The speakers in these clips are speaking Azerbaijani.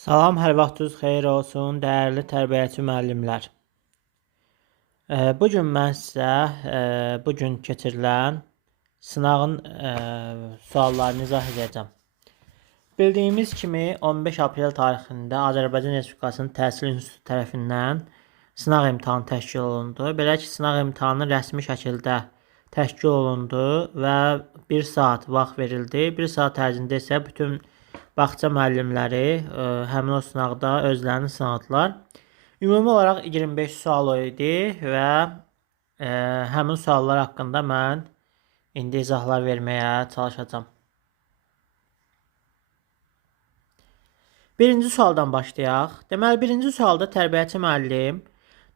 Salam, hər vaxtınız xeyir olsun, dəyərli tərbiyəçi müəllimlər. Bu gün mən sizə bu gün keçirilən sınağın suallarını izah edəcəm. Bildiyimiz kimi 15 aprel tarixində Azərbaycan Respublikasının Təhsil İnstitutu tərəfindən sınaq imtahanı təşkil olundu. Belə ki, sınaq imtahanı rəsmi şəkildə təşkil olundu və 1 saat vaxt verildi. 1 saat ərzində isə bütün bağça müəllimləri həmin o sınaqda özlərini sınadılar. Ümumi olaraq 25 sual idi və həmin suallar haqqında mən indi izahlar verməyə çalışacağam. Birinci sualdan başlayaq. Deməli, birinci sualda tərbiyəçi müəllim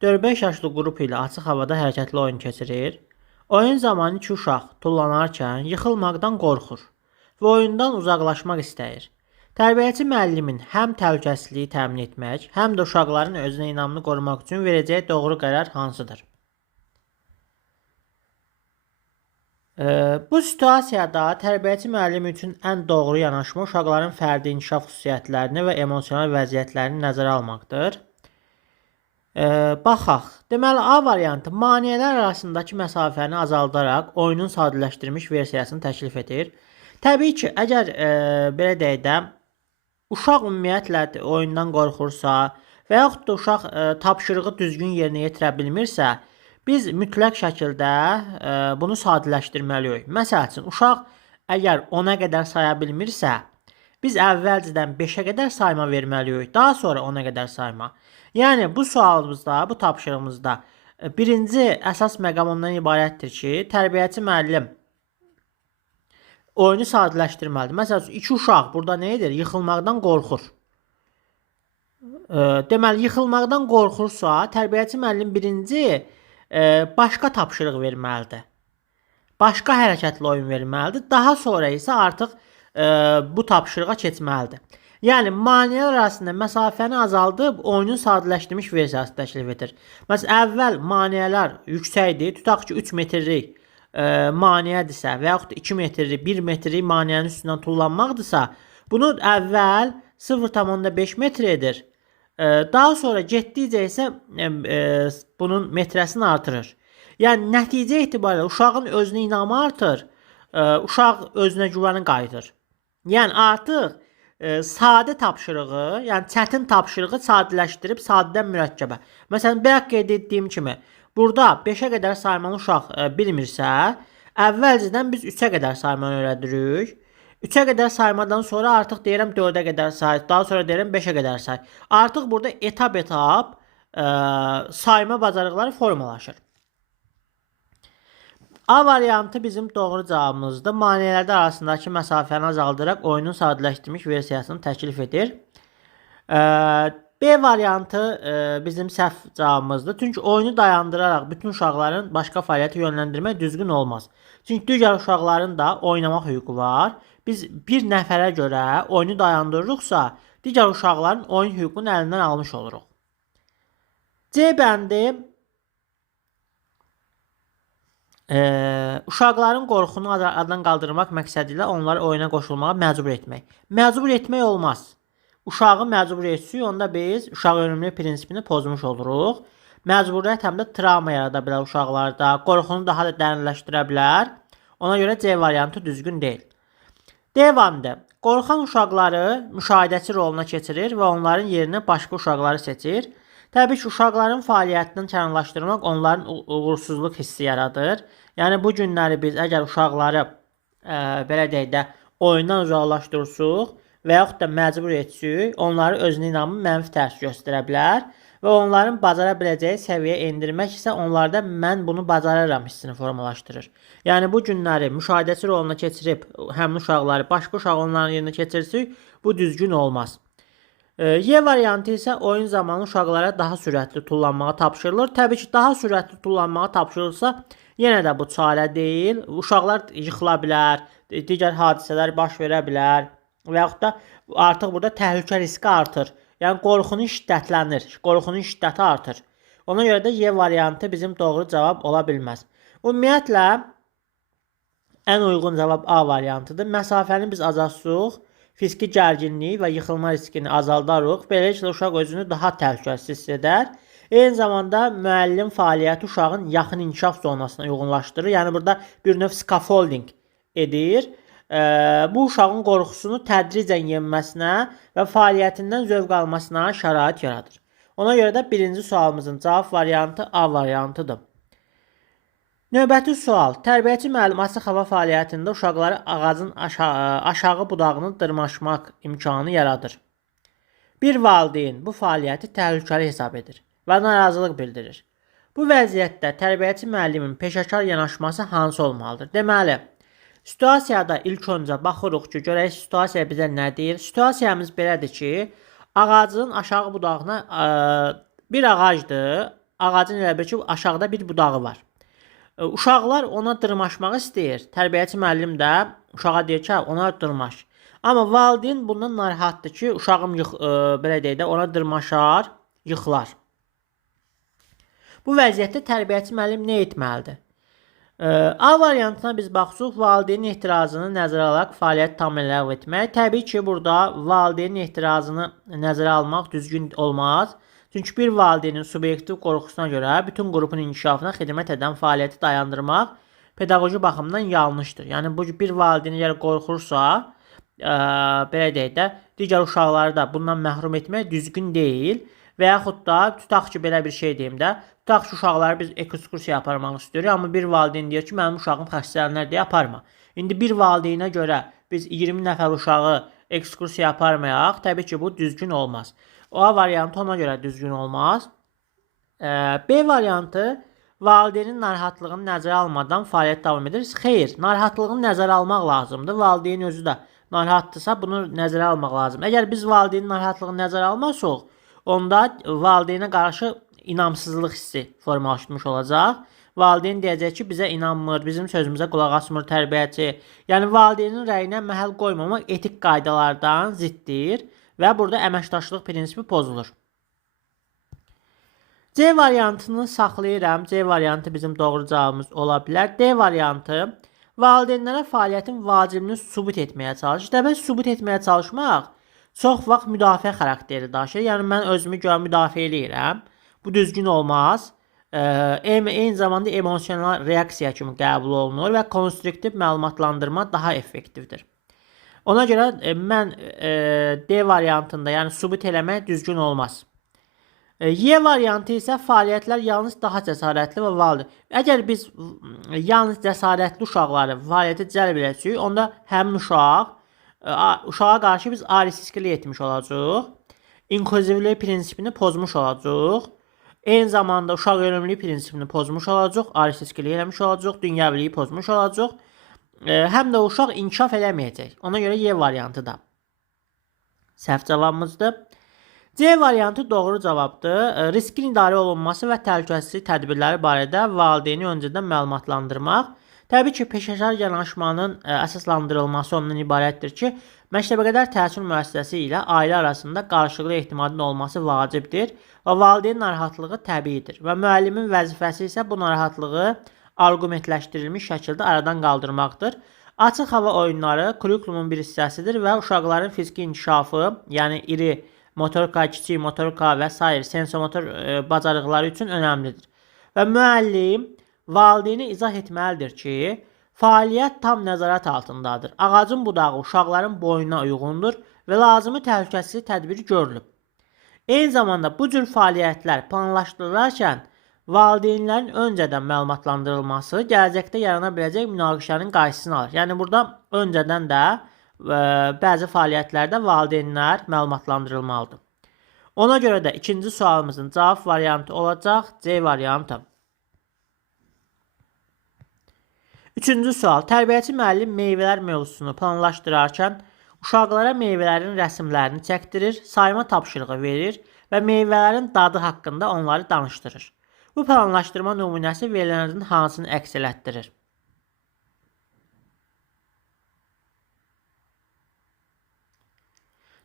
4-5 yaşlı qrup ilə açıq havada hərəkətli oyun keçirir. Oyun zamanı iki uşaq tullanarkən yıxılmaqdan qorxur və oyundan uzaqlaşmaq istəyir. Tərbiyəçi müəllimin həm təhlükəsizliyi təmin etmək, həm də uşaqların özünə inamını qorumaq üçün verəcəyi doğru qərar hansıdır? Bu situasiyada tərbiyəçi müəllim üçün ən doğru yanaşma uşaqların fərdi inkişaf xüsusiyyətlərini və emosional vəziyyətlərini nəzərə almaqdır. Baxaq. Deməli, A variantı maneələr arasındakı məsafəni azaldaraq oyunun sadələşdirilmiş versiyasını təklif edir. Təbii ki, əgər belə deyək də, uşaq ümumiyyətlə oyundan qorxursa və yaxud da uşaq tapşırığı düzgün yerinə yetirə bilmirsə, biz mütləq şəkildə bunu sadələşdirməliyik. Məsəl üçün, uşaq əgər 10-a qədər saya bilmirsə, biz əvvəlcədən 5-ə qədər sayma verməliyik, daha sonra 10-a qədər sayma. Yəni, bu sualımızda, bu tapşırığımızda birinci əsas məqam ondan ibarətdir ki, tərbiyəçi müəllim oyunu sadələşdirməlidir. Məsələn, iki uşaq burada nə edir? Yıxılmaqdan qorxur. Deməli, yıxılmaqdan qorxursa, tərbiyəçi müəllim birinci başqa tapşırıq verməlidir. Başqa hərəkətli oyun verməlidir. Daha sonra isə artıq bu tapşırığa keçməlidir. Yəni, maneələr arasında məsafəni azaldıb oyunun sadələşdirilmiş versiyası təklif edir. Məsələn, əvvəl maneələr yüksəkdir. Tutaq ki, 3 metrlik maneədirsə və yaxud 2 metrlik, 1 metrlik maneənin üstündən tullanmaqdırsa, bunu əvvəl 0,5 metr edir. Daha sonra getdikcə isə bunun metrəsini artırır. Yəni, nəticə etibarilə uşağın özünə inamı artır, uşaq özünə güvəni qayıdır. Yəni, artıq sadə tapşırığı, yəni çətin tapşırığı sadələşdirib sadən mürəkkəbə. Məsələn, bayaq qeyd etdiyim kimi, burada 5-ə qədər saymanı uşaq bilmirsə, əvvəlcədən biz 3-ə qədər saymanı öyrədirik. 3-ə qədər saymadan sonra artıq deyirəm 4-ə qədər say, daha sonra deyirəm 5-ə qədər say. Artıq burada etap-etap sayma bacarıqları formalaşır. A variantı bizim doğru cavabımızdır. Maneələr arasındakı məsafəni azaldaraq oyunun sadələşdirilmiş versiyasını təklif edir. B variantı bizim səhv cavabımızdır. Çünki oyunu dayandıraraq bütün uşaqların başqa fəaliyyətə yönləndirmək düzgün olmaz. Çünki digər uşaqların da oynamaq hüququ var. Biz bir nəfərə görə oyunu dayandırırıqsa, digər uşaqların oyun hüququnu əlindən almış oluruq. C bəndi uşaqların qorxunu aradan qaldırmaq məqsədi ilə onları oyuna qoşulmağa məcbur etmək. Məcbur etmək olmaz. Uşağı məcbur etsək, onda biz uşaq önümlü prinsipini pozmuş oluruq. Məcburiyyət həm də travma yarada bilər uşaqlarda, qorxunu daha da dərinləşdirə bilər. Ona görə C variantı düzgün deyil. D variantı. Qorxan uşaqları müşahidəçi roluna keçirir və onların yerinə başqa uşaqları seçir. Təbii ki, uşaqların fəaliyyətini kənarlaşdırmaq onların uğursuzluq hissi yaradır. Yəni, bu günləri biz əgər uşaqları belə deyək də oyundan uzaqlaşdırsaq və yaxud da məcbur etsək, onları özünə inamı mənfi təsir göstərə bilər və onların bacara biləcəyi səviyyəyə endirmək isə onlarda mən bunu bacarıram hissini formalaşdırır. Yəni, bu günləri müşahidəçi roluna keçirib həmin uşaqları başqa uşaq onların yerinə keçirsək, bu düzgün olmaz. Y variantı isə oyun zamanı uşaqlara daha sürətli tullanmağa tapşırılır. Təbii ki, daha sürətli tullanmağa tapşırılsa, yenə də bu çarə deyil. Uşaqlar yıxıla bilər, digər hadisələr baş verə bilər və yaxud da artıq burada təhlükə riski artır. Yəni, qorxunun şiddətlənir, qorxunun şiddəti artır. Ona görə də Y variantı bizim doğru cavab ola bilməz. Ümumiyyətlə, ən uyğun cavab A variantıdır. Məsafəni biz azaltsıq, fiziki gərginliyi və yıxılma riskini azaldarıq. Beləliklə uşaq özünü daha təhlükəsiz hiss edər. Eyni zamanda müəllim fəaliyyəti uşağın yaxın inkişaf zonasına uyğunlaşdırır. Yəni burada bir növ scaffolding edir. Bu uşağın qorxusunu tədricən yenməsinə və fəaliyyətindən zövq almasına şərait yaradır. Ona görə də birinci sualımızın cavab variantı A variantıdır. Növbəti sual. Tərbiyəçi müəllim açıq hava fəaliyyətində uşaqları ağacın aşağı budağını dırmaşmaq imkanı yaradır. Bir valideyn bu fəaliyyəti təhlükəli hesab edir və narazılıq bildirir. Bu vəziyyətdə tərbiyəçi müəllimin peşəkar yanaşması hansı olmalıdır? Deməli, situasiyada ilk öncə baxırıq ki, görək situasiya bizə nə deyir? Situasiyamız belədir ki, ağacın aşağı budağına bir ağacdır. Ağacın elə bir ki, aşağıda bir budağı var. Uşaqlar ona dırmaşmaq istəyir. Tərbiyəçi müəllim də uşağa deyir ki, ona dırmaş. Amma valideyn bundan narahatdır ki, uşağım belə deyək də ona dırmaşar, yıxılar. Bu vəziyyətdə tərbiyəçi müəllim nə etməlidir? A variantına biz baxsaq, valideynin etirazını nəzərə alaraq fəaliyyət tam ləğv etmək. Təbii ki, burada valideynin etirazını nəzərə almaq düzgün olmaz. Çünki bir valideynin subyektiv qorxusuna görə bütün qrupun inkişafına xidmət edən fəaliyyəti dayandırmaq pedaqoji baxımdan yanlışdır. Yəni bu bir valideyn əgər qorxursa, belə deyək də, digər uşaqları da bundan məhrum etmək düzgün deyil. Və yaxud da tutaq ki, belə bir şey deyim də, tutaq ki, uşaqları biz ekskursiya aparmaq istəyirik, amma bir valideyn deyir ki, mənim uşağım xəstələnər deyə aparma. İndi bir valideynə görə biz 20 nəfər uşağı ekskursiya aparmayaq, təbii ki, bu düzgün olmaz. A variantı ona görə düzgün olmaz. B variantı valideynin narahatlığını nəzərə almadan fəaliyyət davam edir. Xeyr, narahatlığını nəzərə almaq lazımdır. Valideyn özü də narahatdırsa bunu nəzərə almaq lazımdır. Əgər biz valideynin narahatlığını nəzərə almasaq, onda valideynə qarşı inamsızlıq hissi formalaşmış olacaq. Valideyn deyəcək ki, bizə inanmır, bizim sözümüzə qulaq asmır tərbiyəçi. Yəni valideynin rəyinə məhəl qoymamaq etik qaydalardan ziddir. Və burada əməkdaşlıq prinsipi pozulur. C variantını saxlayıram. C variantı bizim doğru cavabımız ola bilər. D variantı valideynlərə fəaliyyətin vacibliyini sübut etməyə çalışır. Demək, sübut etməyə çalışmaq çox vaxt müdafiə xarakteri daşıyır. Yəni mən özümü müdafiə eləyirəm. Bu düzgün olmaz. Eyni zamanda emosional reaksiya kimi qəbul olunur və konstruktiv məlumatlandırma daha effektivdir. Ona görə mən D variantında, yəni sübut eləmək düzgün olmaz. Y variantı isə fəaliyyətlər yalnız daha cəsarətli və validir. Əgər biz yalnız cəsarətli uşaqları fəaliyyətə cəlb edəcəyik, onda həmin uşağa qarşı biz ayrı-seçkilik etmiş olacağıq. İnklüzivlik prinsipini pozmuş olacağıq. Eyni zamanda uşaq yönümlülük prinsipini pozmuş olacaq, ayrı-seçkilik eləmiş olacaq, dünyaviliyi pozmuş olacaq. Həm də uşaq inkişaf eləməyəcək. Ona görə Y variantı da səhv cavabımızdır. C variantı doğru cavabdır. Riskin idarə olunması və təhlükəsizlik tədbirləri barədə valideyni öncədən məlumatlandırmaq. Təbii ki, peşəkar yanaşmanın əsaslandırılması ondan ibarətdir ki, məktəbəqədər təhsil müəssisəsi ilə ailə arasında qarşılıqlı etimadın olması vacibdir və valideyn narahatlığı təbiidir və müəllimin vəzifəsi isə bu narahatlığı arqumentləşdirilmiş şəkildə aradan qaldırmaqdır. Açıq hava oyunları kurikulumun bir hissəsidir və uşaqların fiziki inkişafı, yəni iri motorika, kiçik motorika və s. sensomotor bacarıqları üçün önəmlidir. Və müəllim valideyni izah etməlidir ki, fəaliyyət tam nəzarət altındadır. Ağacın budağı uşaqların boyuna uyğundur və lazımi təhlükəsizlik tədbiri görülüb. Eyni zamanda bu cür fəaliyyətlər planlaşdırılarkən valideynlərin öncədən məlumatlandırılması gələcəkdə yarana biləcək münaqişənin qarşısını alır. Yəni burada öncədən də bəzi fəaliyyətlərdə valideynlər məlumatlandırılmalıdır. Ona görə də ikinci sualımızın cavab variantı olacaq C variantı. Üçüncü sual. Tərbiyəçi müəllim meyvələr mövzusunu planlaşdırarkən uşaqlara meyvələrin rəsmlərini çəkdirir, sayma tapşırığı verir və meyvələrin dadı haqqında onları danışdırır. Bu planlaşdırma nümunəsi verilənlərin hansını əks elətdirir?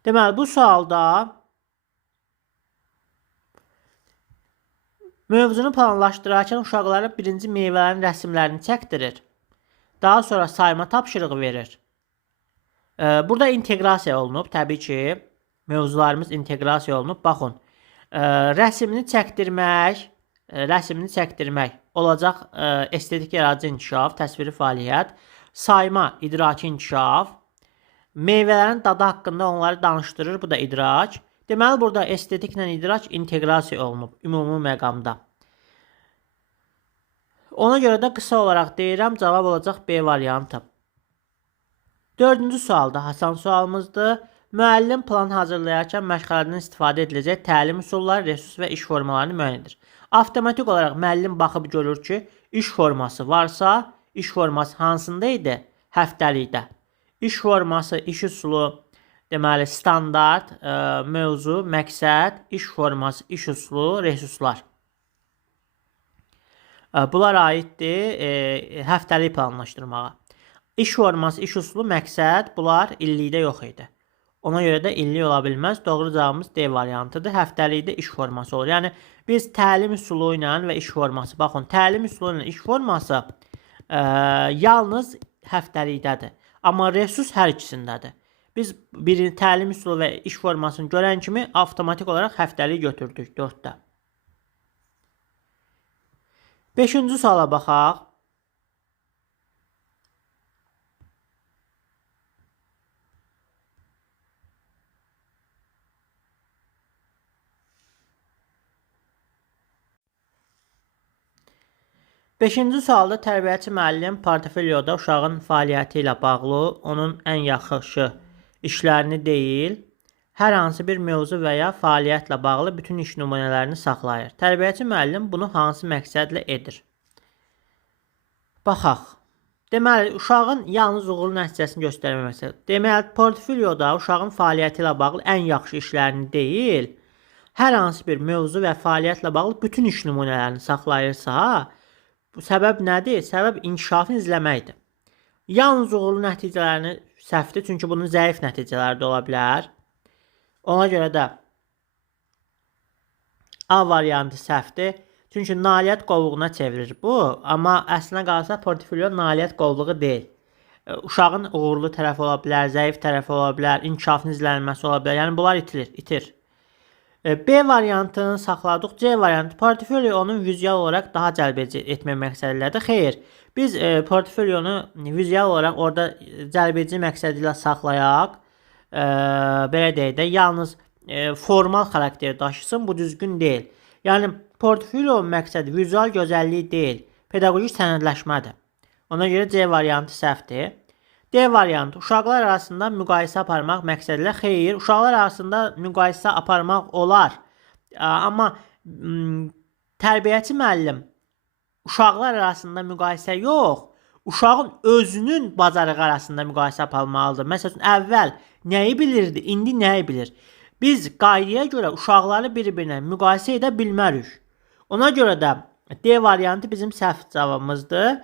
Deməli, bu sualda mövzunu planlaşdırarkən uşaqlara birinci meyvələrin rəsmlərini çəkdirir. Daha sonra sayma tapşırığı verir. Burada inteqrasiya olunub. Təbii ki, mövzularımız inteqrasiya olunub. Baxın, rəsmini çəkdirmək olacaq estetik yaradıcı inkişaf, təsviri fəaliyyət, sayma, idraki inkişaf, meyvələrin dadı haqqında onları danışdırır. Bu da idrak. Deməli, burada estetiklə idrak inteqrasiya olunub ümumi məqamda. Ona görə də qısa olaraq deyirəm, cavab olacaq B variantı. 4-cü sualda Hasan sualımızdır. Müəllim plan hazırlayarkən məşğələdən istifadə ediləcək təlim üsulları, resurs və iş formalarını müəyyən edir. Avtomatik olaraq müəllim baxıb görür ki, iş forması varsa, iş forması hansında idi? Həftəlikdə. İş forması, iş üsulu, deməli standart, mövzu, məqsəd, iş forması, iş üsulu, resurslar. Bunlar aiddir həftəlik planlaşdırmağa. İş forması, iş üsulu, məqsəd, bunlar illikdə yox idi. Ona görə də illik ola bilməz. Doğru cavabımız D variantıdır. Həftəlikdə iş forması olur. Yəni biz təlim üsulu ilə və iş forması, baxın, təlim üsulu ilə iş forması yalnız həftəlikdədir. Amma resurs hər ikisindədir. Biz birini təlim üsulu və iş formasını görən kimi avtomatik olaraq həftəlik götürdük 4-də. 5-ci suala baxaq. Beşinci sualda tərbiyəçi müəllim portfolyoda uşağın fəaliyyəti ilə bağlı onun ən yaxşı işlərini deyil, hər hansı bir mövzu və ya fəaliyyətlə bağlı bütün iş nümunələrini saxlayır. Tərbiyəçi müəllim bunu hansı məqsədlə edir? Baxaq. Deməli, uşağın yalnız uğurlu nəticəsini göstərmək məqsədi. Deməli, portfolyoda uşağın fəaliyyəti ilə bağlı ən yaxşı işlərini deyil, hər hansı bir mövzu və fəaliyyətlə bağlı bütün iş nümunələrini saxlayırsa, bu səbəb nədir? Səbəb inkişafını izləməkdir. Yalnız uğurlu nəticələrini səhvdir, çünki bunun zəif nəticələri də ola bilər. Ona görə də A variantı səhvdir. Çünki nailiyyət qovluğuna çevirir bu. Amma əslinə qalsa portfolyo nailiyyət qovluğu deyil. Uşağın uğurlu tərəfi ola bilər, zəif tərəfi ola bilər, inkişafının izlənilməsi ola bilər. Yəni bunlar itir. B variantını saxladıq. C variantı portfolyo onun vizual olaraq daha cəlbedici etmək məqsədilədir. Xeyr, biz portfolyonu vizual olaraq orada cəlbedici məqsədi ilə saxlayaq. Belə deyək də, yalnız formal xarakteri daşısın, bu düzgün deyil. Yəni portfolyonun məqsədi vizual gözəllik deyil, pedaqoji sənədləşmədir. Ona görə C variantı səhvdir. D variantı uşaqlar arasında müqayisə aparmaq məqsədilə xeyr, uşaqlar arasında müqayisə aparmaq olar. Amma tərbiyəçi müəllim uşaqlar arasında müqayisə yox, uşağın özünün bacarığı arasında müqayisə aparmalıdır. Məsələn, əvvəl nəyi bilirdi, indi nəyi bilir? Biz qaydaya görə uşaqları bir-birinə müqayisə edə bilmərik. Ona görə də D variantı bizim səhv cavabımızdır.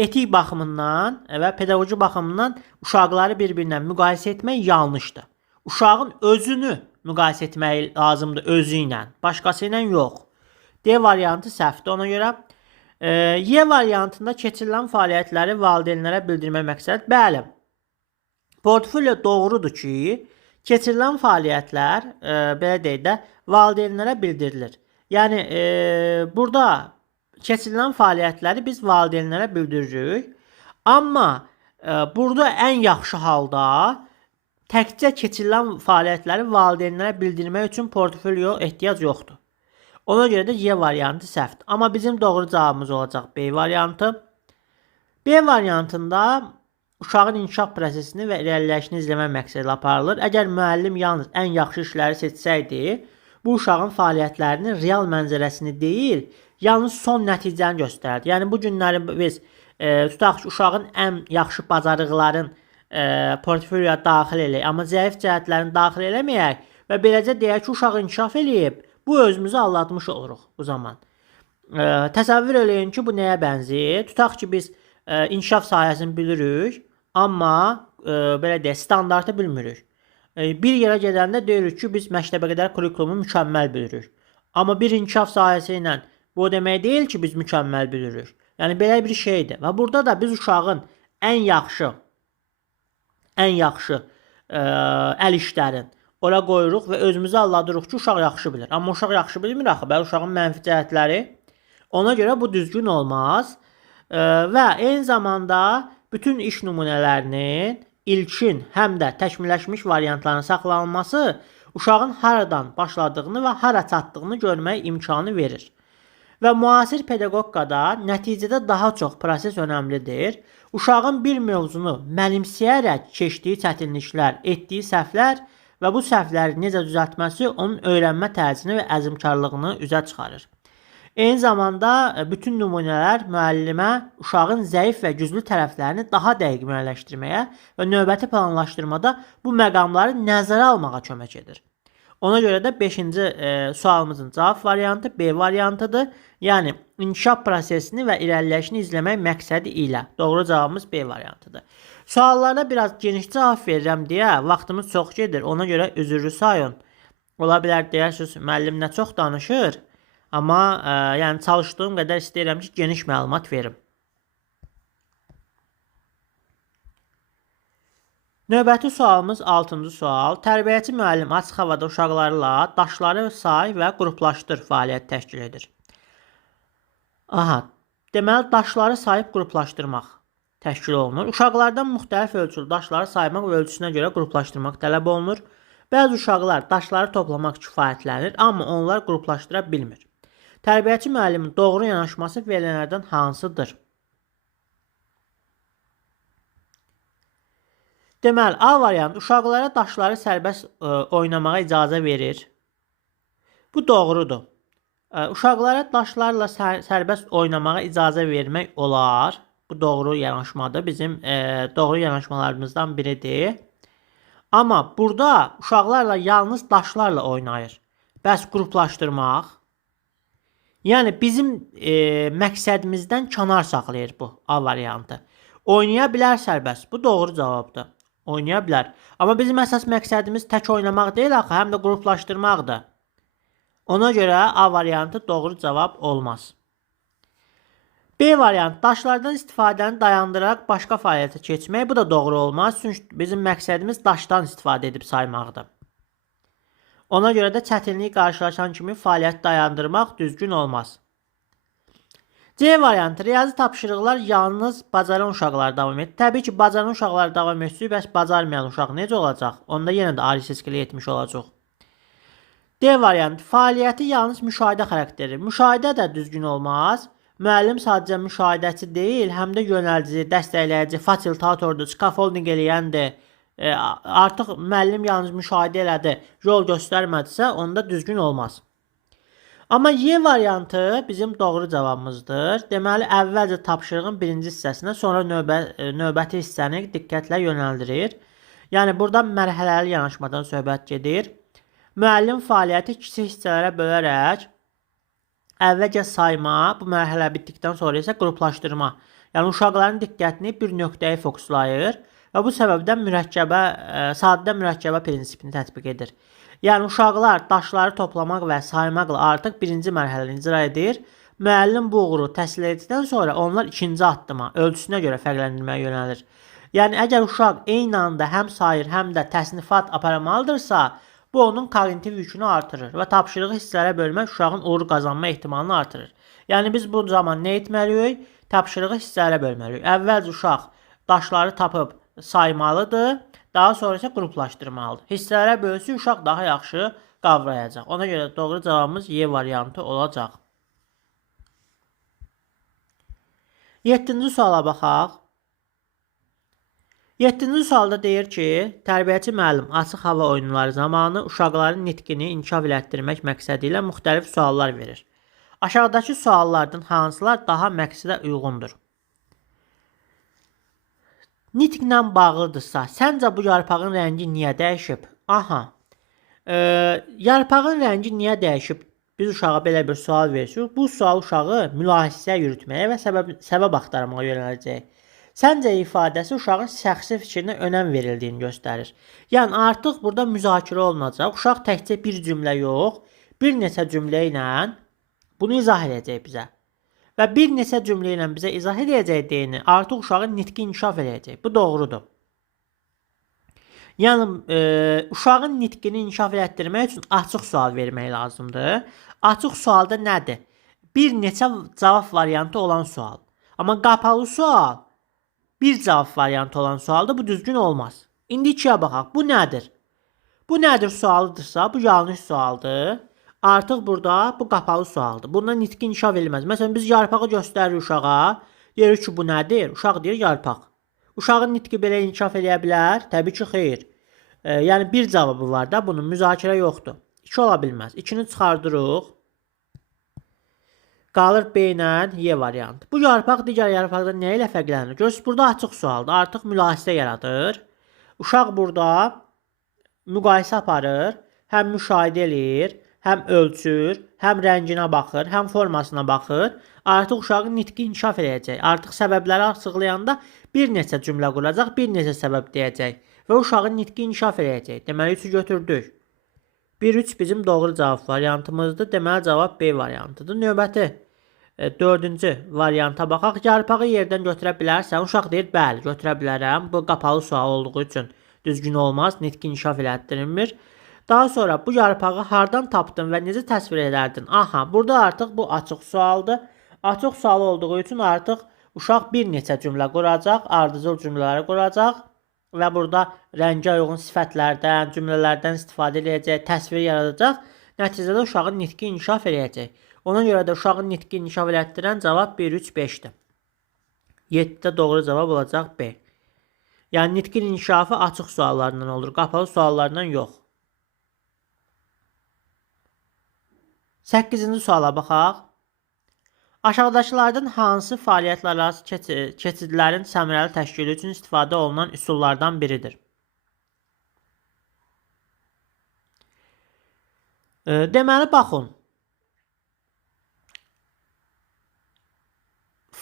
Etik baxımından və pedaqoji baxımından uşaqları bir-birinə müqayisə etmək yanlışdır. Uşağın özünü müqayisə etmək lazımdır özü ilə, başqası ilə yox. D variantı səhvdir. Ona görə Y variantında keçirilən fəaliyyətləri valideynlərə bildirmək məqsəd. Bəli, portfolyo doğrudur ki, keçirilən fəaliyyətlər, belə deyək də, valideynlərə bildirilir. Yəni, burada keçirilən fəaliyyətləri biz valideynlərə bildiririk. Amma burada ən yaxşı halda təkcə keçirilən fəaliyyətləri valideynlərə bildirmək üçün portfolyo ehtiyac yoxdur. Ona görə də Y variantı səhvdir. Amma bizim doğru cavabımız olacaq B variantı. B variantında uşağın inkişaf prosesini və irəliləyişini izləmək məqsədilə aparılır. Əgər müəllim yalnız ən yaxşı işləri seçsəydi, bu uşağın fəaliyyətlərinin real mənzərəsini deyil, yalnız son nəticəni göstərdi. Yəni, bu günləri biz tutaq ki, uşağın ən yaxşı bacarıqların portfolyoya daxil eləyək, amma zəif cəhətlərini daxil eləməyək və beləcə deyək ki, uşaq inkişaf eləyib, bu özümüzü aldatmış oluruq bu zaman. Təsəvvür eləyin ki, bu nəyə bənzəyir? Tutaq ki, biz inkişaf sahəsini bilirik, amma belə deyək, standartı bilmirik. Bir yerə gedəndə deyirik ki, biz məktəbə qədər kurikulumu mükəmməl bilirik. Amma bir inkişaf sahəsi ilə bu demək deyil ki, biz mükəmməl bilirik. Yəni, belə bir şeydir. Və burada da biz uşağın ən yaxşı ən yaxşı əl işlərin ora qoyuruq və özümüzü alladırıq ki, uşaq yaxşı bilir. Amma uşaq yaxşı bilmir axı, bəli uşağın mənfi cəhətləri. Ona görə bu düzgün olmaz. Və eyni zamanda bütün iş nümunələrinin ilkin həm də təkmilləşmiş variantlarının saxlanılması uşağın haradan başladığını və hara çatdığını görmək imkanı verir. Və müasir pedaqoqada nəticədə daha çox proses önəmlidir. Uşağın bir mövzunu mənimsəyərək keçdiyi çətinliklər, etdiyi səhvlər və bu səhvləri necə düzəltməsi onun öyrənmə tərzini və əzmkarlığını üzə çıxarır. Eyni zamanda bütün nümunələr müəllimə uşağın zəif və güclü tərəflərini daha dəqiq müəyyənləşdirməyə və növbəti planlaşdırmada bu məqamları nəzərə almağa kömək edir. Ona görə də 5-ci sualımızın cavab variantı B variantıdır. Yəni inkişaf prosesini və irəliləyişini izləmək məqsədi ilə. Doğru cavabımız B variantıdır. Suallara biraz geniş cavab verirəm deyə vaxtımız çox gedir. Ona görə üzürlü sayın. Ola bilər deyirsiniz, müəllim nə çox danışır. Amma yəni çalışdığım qədər istəyirəm ki, geniş məlumat verim. Növbəti sualımız 6-cı sual. Tərbiyəçi müəllim açıq havada uşaqlarla daşları say və qruplaşdır fəaliyyət təşkil edir. Aha, deməli daşları sayıb qruplaşdırmaq təşkil olunur. Uşaqlardan müxtəlif ölçülü daşları saymaq və ölçüsünə görə qruplaşdırmaq tələb olunur. Bəzi uşaqlar daşları toplamaq kifayətlənir, amma onlar qruplaşdıra bilmir. Tərbiyəçi müəllimin doğru yanaşması verilənlərdən hansıdır? Deməli, A variantı uşaqlara daşları sərbəst oynamağa icazə verir. Bu doğrudur. Uşaqlara daşlarla sərbəst oynamağa icazə vermək olar. Bu doğru yanaşmadır. Bizim doğru yanaşmalarımızdan biridir. Amma burada uşaqlarla yalnız daşlarla oynayır. Bəs qruplaşdırmaq? Yəni bizim məqsədimizdən kənar saxlayır bu A variantı. Oynaya bilər sərbəst. Bu doğru cavabdır. Oynaya bilər. Amma bizim əsas məqsədimiz tək oynamaq deyil axı, həm də qruplaşdırmaqdır. Ona görə A variantı doğru cavab olmaz. B variantı daşlardan istifadəni dayandıraraq başqa fəaliyyətə keçmək. Bu da doğru olmaz. Çünki bizim məqsədimiz daşdan istifadə edib saymaqdır. Ona görə də çətinlik qarşılaşan kimi fəaliyyət dayandırmaq düzgün olmaz. C variantı riyazi tapşırıqlar yalnız bacaran uşaqlar davam edir. Təbii ki, bacaran uşaqlar davam etsin, bəs bacarmayan uşaq necə olacaq? Onda yenə də ayrı seçkilik etmiş olacaq. D variantı fəaliyyəti yalnız müşahidə xarakterli. Müşahidə də düzgün olmaz. Müəllim sadəcə müşahidəçi deyil, həm də yönəldici, dəstəkləyici, fasilitatordur, skaffoldinq eləyəndir. Artıq müəllim yalnız müşahidə elədi, yol göstərmədisə, onda düzgün olmaz. Amma Y variantı bizim doğru cavabımızdır. Deməli, əvvəlcə tapşırığın birinci hissəsinə, sonra növbəti hissəni diqqətlə yönəldirir. Yəni, burada mərhələli yanaşmadan söhbət gedir. Müəllim fəaliyyəti kiçik hissələrə bölərək, əvvəlcə sayma, bu mərhələ bitdikdən sonra isə qruplaşdırma. Yəni, uşaqların diqqətini bir nöqtəyə fokuslayır. Və bu səbəbdən sadə mürəkkəbə prinsipini tətbiq edir. Yəni, uşaqlar daşları toplamaq və saymaqla artıq birinci mərhələni icra edir. Müəllim bu uğuru təhsil etdikdən sonra onlar ikinci addıma, ölçüsünə görə fərqləndirməyə yönəlir. Yəni, əgər uşaq eyni anda həm sayır, həm də təsnifat aparmalıdırsa, bu onun kognitiv yükünü artırır və tapşırığı hissələrə bölmək uşağın uğur qazanma ehtimalını artırır. Yəni, biz bu zaman nə etməliyik? Tapşırığı hissələrə bölməliyik. Əvvəlcə uşaq daşları tapıb saymalıdır, daha sonra isə qruplaşdırmalıdır. Hissələrə bölsün, uşaq daha yaxşı qavrayacaq. Ona görə doğru cavabımız Y variantı olacaq. 7-ci suala baxaq. 7-ci sualda deyir ki, tərbiyəçi müəllim açıq hava oyunları zamanı uşaqların nitqini inkişaf elətdirmək məqsədi ilə müxtəlif suallar verir. Aşağıdakı suallardan hansılar daha məqsədə uyğundur? Nitqlə bağlıdırsa, səncə bu yarpağın rəngi niyə dəyişib? Aha, yarpağın rəngi niyə dəyişib? Biz uşağa belə bir sual verirsiniz. Bu sual uşağı mülahisə yürütməyə və səbəb axtarmağa yönələcək. Səncə ifadəsi uşağın şəxsi fikrinə önəm verildiyini göstərir. Yəni, artıq burada müzakirə olunacaq. Uşaq təkcə bir cümlə yox, bir neçə cümlə ilə bunu izah edəcək bizə. Və bir neçə cümlə ilə bizə izah edəcək deyini, artıq uşağın nitqi inkişaf edəcək. Bu doğrudur. Yəni uşağın nitqini inkişaf elətdirmək üçün açıq sual vermək lazımdır. Açıq sualda nədir? Bir neçə cavab variantı olan sual. Amma qapalı sual bir cavab variantı olan sualda bu düzgün olmaz. İndi ikiyə baxaq. Bu nədir? Bu nədir sualıdırsa, bu yanlış sualdır. Artıq burada bu qapalı sualdır. Bundan nitqi inkişaf edilməz. Məsələn, biz yarpağı göstəririk uşağa. Deyirik ki, bu nədir? Uşaq deyir yarpaq. Uşağın nitqi belə inkişaf edə bilər? Təbii ki, xeyr. Yəni bir cavabı var da, bunun müzakirə yoxdur. 2 ola bilməz. 2-ni çıxardırıq. Qalır B ilə Y variantı. Bu yarpaq digər yarpaqdan nə ilə fərqlənir? Görürsünüz, burada açıq sualdır. Artıq mülahisə yaradır. Uşaq burada müqayisə aparır, həm müşahidə eləyir, həm ölçür, həm rənginə baxır, həm formasına baxır. Artıq uşağın nitqi inkişaf edəcək. Artıq səbəbləri açıqlayanda bir neçə cümlə quracaq, bir neçə səbəb deyəcək və uşağın nitqi inkişaf edəcək. Deməli 3-ü götürdük. 1-3 bizim doğru cavab variantımızdır. Deməli cavab B variantıdır. Növbəti 4-cü varianta baxaq. Yarpağı yerdən götürə bilərsən? Uşaq deyir, bəli, götürə bilərəm. Bu qapalı sual olduğu üçün düzgün olmaz, nitqi inkişaf elətdirilmir. Daha sonra bu yarpağı hardan tapdın və necə təsvir edərdin? Aha, burada artıq bu açıq sualdır. Açıq sual olduğu üçün artıq uşaq bir neçə cümlə quracaq, ardıcıl cümlələri quracaq və burada rəngə uyğun sifətlərdən, cümlələrdən istifadə edəcək, təsvir yaradacaq. Nəticədə uşağın nitqi inkişaf edəcək. Ona görə də uşağın nitqi inkişaf elətdirən cavab 1, 3, 5-dir. 7-də doğru cavab olacaq B. Yəni nitqin inkişafı açıq suallarından olur, qapalı suallardan yox. 8-ci suala baxaq. Aşağıdakılardan hansı fəaliyyətlərarası keçidlərin səmərəli təşkili üçün istifadə olunan üsullardan biridir? Deməli, baxın.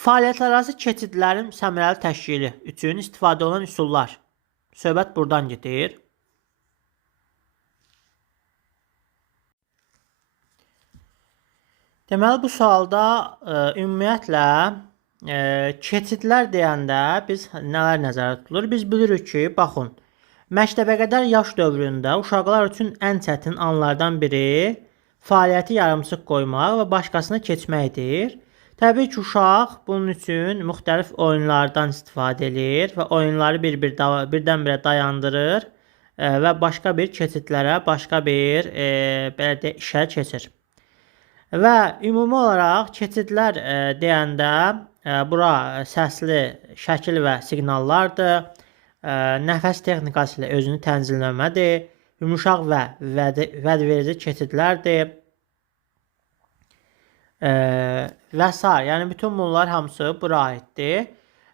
Fəaliyyətlərarası keçidlərin səmərəli təşkili üçün istifadə olunan üsullar. Söhbət buradan gedir. Deməli, bu sualda ümumiyyətlə keçidlər deyəndə biz nələr nəzərdə tutulur? Biz bilirik ki, baxın, məktəbə qədər yaş dövründə uşaqlar üçün ən çətin anlardan biri fəaliyyəti yarımçıq qoymaq və başqasına keçməkdir. Təbii ki, uşaq bunun üçün müxtəlif oyunlardan istifadə edir və oyunları birdən-birə dayandırır və başqa bir keçidlərə, başqa bir belə də işə keçir. Və ümumi olaraq keçidlər deyəndə bura səsli şəkil və siqnallardır, nəfəs texnikası ilə özünü tənzimləmədir, yumuşaq və vədverici keçidlərdir və s. Yəni bütün bunlar hamısı bura aiddir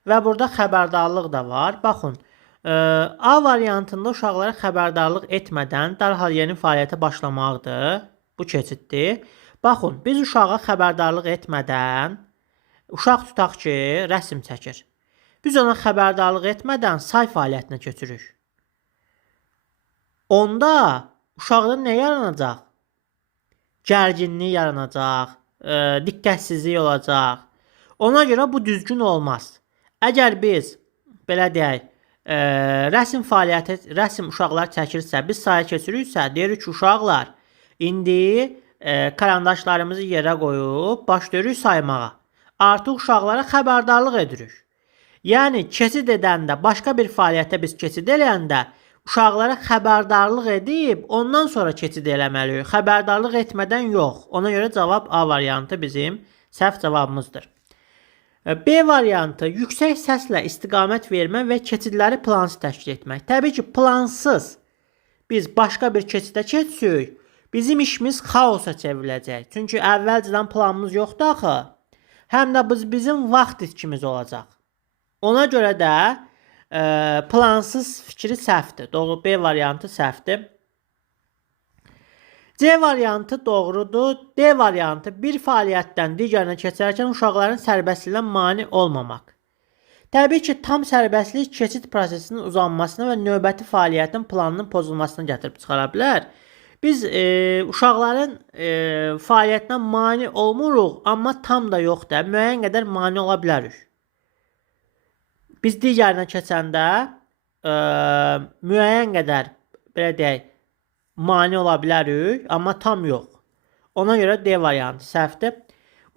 və burada xəbərdarlıq da var. Baxın, A variantında uşaqlara xəbərdarlıq etmədən dərhal yeni fəaliyyətə başlamaqdır. Bu keçiddir. Baxın, biz uşağa xəbərdarlıq etmədən, uşaq tutaq ki, rəsm çəkir. Biz ona xəbərdarlıq etmədən say fəaliyyətinə köçürük. Onda uşaqda nə yaranacaq? Gərginlik yaranacaq, diqqətsizlik olacaq. Ona görə bu düzgün olmaz. Əgər biz, belə deyək, rəsm uşaqlar çəkirsə, biz saya keçiriksə, deyirik ki, uşaqlar, indi karandaşlarımızı yerə qoyub başlayırıq saymağa. Artıq uşaqlara xəbərdarlıq edirik. Yəni keçid edəndə, başqa bir fəaliyyətə biz keçid eləyəndə uşaqlara xəbərdarlıq edib ondan sonra keçid eləməliyik. Xəbərdarlıq etmədən yox. Ona görə cavab A variantı bizim səhv cavabımızdır. B variantı yüksək səslə istiqamət vermə və keçidləri plansız təşkil etmək. Təbii ki, plansız biz başqa bir keçidə keçsək, bizim işimiz xaosa çevriləcək. Çünki əvvəlcədən planımız yoxdur axı. Həm də bizim vaxt itkimiz olacaq. Ona görə də plansız fikri səhvdir. Doğru, B variantı səhvdir. C variantı doğrudur. D variantı bir fəaliyyətdən digərinə keçərkən uşaqların sərbəstliyinə mane olmamaq. Təbii ki, tam sərbəstlik keçid prosesinin uzanmasına və növbəti fəaliyyətin planının pozulmasına gətirib çıxara bilər. Biz uşaqların fəaliyyətinə mane olmuruq, amma tam da yoxdur. Müəyyən qədər mane ola bilərik. Biz digərinə keçəndə müəyyən qədər belə deyək mane ola bilərik, amma tam yox. Ona görə D variantı səhvdir.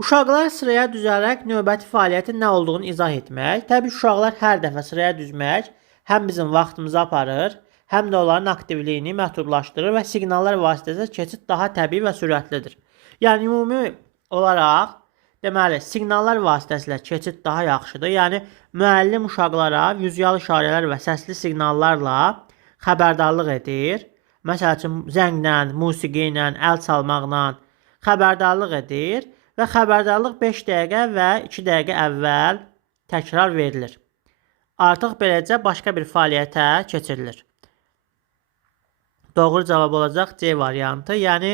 Uşaqlar sıraya düzələrək növbəti fəaliyyətin nə olduğunu izah etmək. Təbii uşaqlar hər dəfə sıraya düzmək həm bizim vaxtımızı aparır, həm də onların aktivliyini məhdudlaşdırır və siqnallar vasitəsilə keçid daha təbii və sürətlidir. Yəni ümumi olaraq deməli siqnallar vasitəsilə keçid daha yaxşıdır. Yəni müəllim uşaqlara vizual işarələr və səsli siqnallarla xəbərdarlıq edir. Məsəl üçün zənglə, musiqi ilə, əl çalmaqla xəbərdarlıq edir və xəbərdarlıq 5 dəqiqə və 2 dəqiqə əvvəl təkrar verilir. Artıq beləcə başqa bir fəaliyyətə keçirilir. Doğru cavab olacaq C variantı. Yəni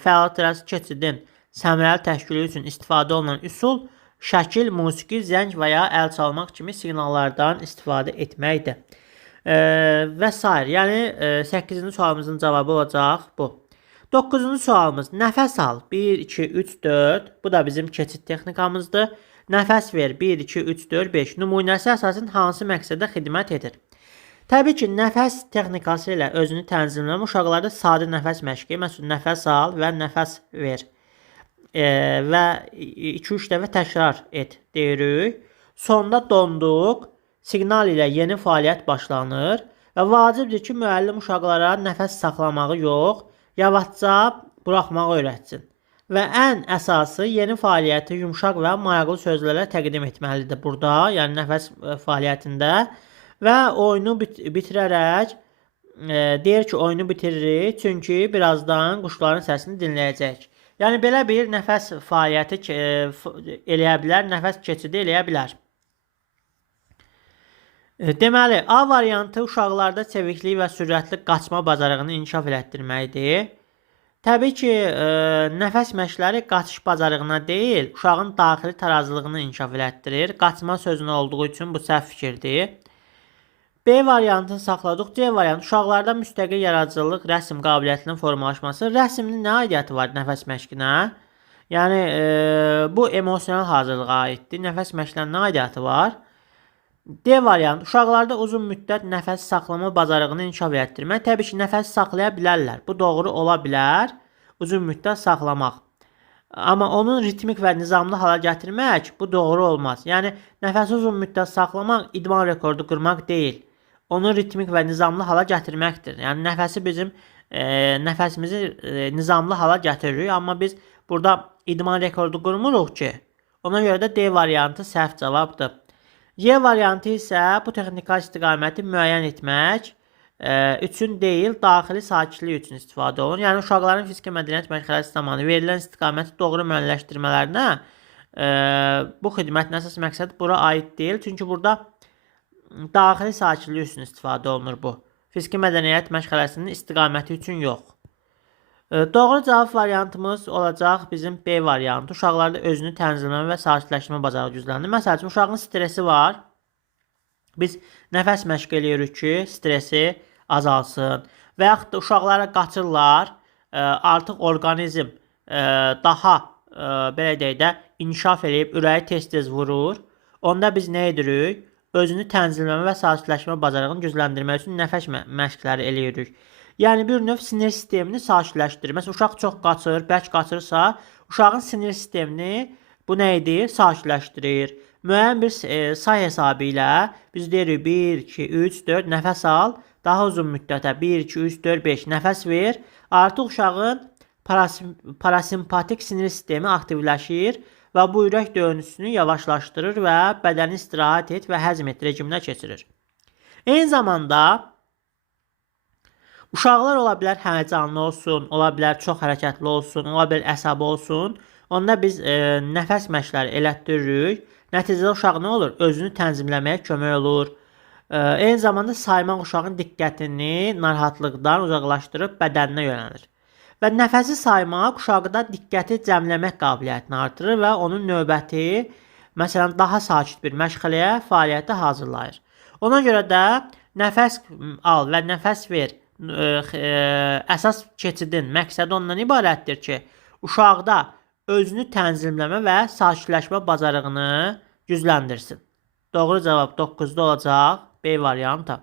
fəaliyyət sırası keçidin səmərəli təşkili üçün istifadə olunan üsul şəkil, musiqi, zəng və ya əl çalmaq kimi siqnallardan istifadə etməkdir. Və s. Yəni 8-ci sualımızın cavabı olacaq bu. 9-cu sualımız. Nəfəs al. 1, 2, 3, 4. Bu da bizim keçid texnikamızdır. Nəfəs ver. 1, 2, 3, 4, 5. Nümunəsi əsasən hansı məqsədə xidmət edir? Təbii ki, nəfəs texnikası ilə özünü tənzimləmə uşaqlarda sadə nəfəs məşqi. Məsələn, nəfəs al və nəfəs ver. Və 2-3 dəfə təkrar et deyirik. Sonda donduq. Siqnal ilə yeni fəaliyyət başlanır. Və vacibdir ki, müəllim uşaqlara nəfəs saxlamağı yox, yavaşca buraxmağı öyrətsin. Və ən əsası yeni fəaliyyəti yumşaq və maraqlı sözlərlə təqdim etməlidir burada, yəni nəfəs fəaliyyətində. Və oyunu bitirərək deyir ki, oyunu bitiririk, çünki birazdan quşların səsini dinləyəcək. Yəni belə bir nəfəs fəaliyyəti eləyə bilər, nəfəs keçidi eləyə bilər. Deməli, A variantı uşaqlarda çeviklik və sürətli qaçma bacarığını inkişaf elətdirməkdir. Təbii ki, nəfəs məşqləri qaçış bacarığına deyil, uşağın daxili tarazlığını inkişaf elətdirir. Qaçma sözünə olduğu üçün bu səhv fikirdir. B variantını saxladıq. C variantı uşaqlarda müstəqil yaradıcılıq, rəsm qabiliyyətinin formalaşması. Rəsmin nə aidiyyəti var nəfəs məşqinə? Yəni, bu emosional hazırlığa aiddir. Nəfəs məşqlərinin nə aidiyyəti var? D variantı uşaqlarda uzun müddət nəfəs saxlama bacarığını inkişaf etdirmək. Təbii ki, nəfəs saxlaya bilərlər. Bu doğru ola bilər. Uzun müddət saxlamaq. Amma onun ritmik və nizamlı hala gətirmək bu doğru olmaz. Yəni nəfəsi uzun müddət saxlamaq idman rekordu qırmaq deyil. Onu ritmik və nizamlı hala gətirməkdir. Yəni nəfəsimizi nizamlı hala gətiririk, amma biz burada idman rekordu qırmırıq ki. Ona görə də D variantı səhv cavabdır. Y variantı isə bu texnika istiqaməti müəyyən etmək üçün deyil, daxili sakitlik üçün istifadə olunur. Yəni uşaqların fiziki mədəniyyət məşğələsi zamanı verilən istiqaməti doğru müəyyənləşdirmələrinə bu xidmətin əsas məqsədi bura aid deyil. Çünki burada daxili sakitlik üçün istifadə olunur bu. Fiziki mədəniyyət məşğələsinin istiqaməti üçün yox. Doğru cavab variantımız olacaq bizim B variantı. Uşaqlarda özünü tənzimləmə və sakitləşmə bacarığı gücləndirir. Məsəl üçün, uşağın stresi var. Biz nəfəs məşq eləyirik ki, stresi azalsın. Və yaxud da uşaqlara qaçırlar, artıq orqanizm daha belə deyək də inkişaf eləyib, ürəyi tez-tez vurur. Onda biz nə edirik? Özünü tənzimləmə və sakitləşmə bacarığını gücləndirmək üçün nəfəs məşqləri eləyirik. Yəni bir növ sinir sistemini sakitləşdirir. Məsələn, uşaq çox qaçır, bərk qaçırsa, uşağın sinir sistemini bu nə edir? Sakitləşdirir. Müəyyən bir say hesabı ilə biz deyirik 1, 2, 3, 4 nəfəs al. Daha uzun müddətə 1, 2, 3, 4, 5 nəfəs ver. Artıq uşağın parasimpatik sinir sistemi aktivləşir və bu ürək döyüntüsünü yavaşlaşdırır və bədəni istirahət et və həzm et rejiminə keçirir. Eyni zamanda uşaqlar ola bilər həyəcanlı olsun, ola bilər çox hərəkətli olsun, ola bilər əsəbi olsun. Onda biz nəfəs məşqləri elətdiririk. Nəticədə uşaq nə olur? Özünü tənzimləməyə kömək olur. Eyni zamanda saymaq uşağın diqqətini narahatlıqdan uzaqlaşdırıb bədəninə yönəlir. Və nəfəsi saymaq uşaqda diqqəti cəmləmək qabiliyyətini artırır və onun növbəti, məsələn, daha sakit bir məşğələyə, fəaliyyətə hazırlayır. Ona görə də nəfəs al və nəfəs ver əsas keçidin məqsədi ondan ibarətdir ki, uşaqda özünü tənzimləmə və sakitləşmə bacarığını gücləndirsin. Doğru cavab 9-da olacaq B variantı.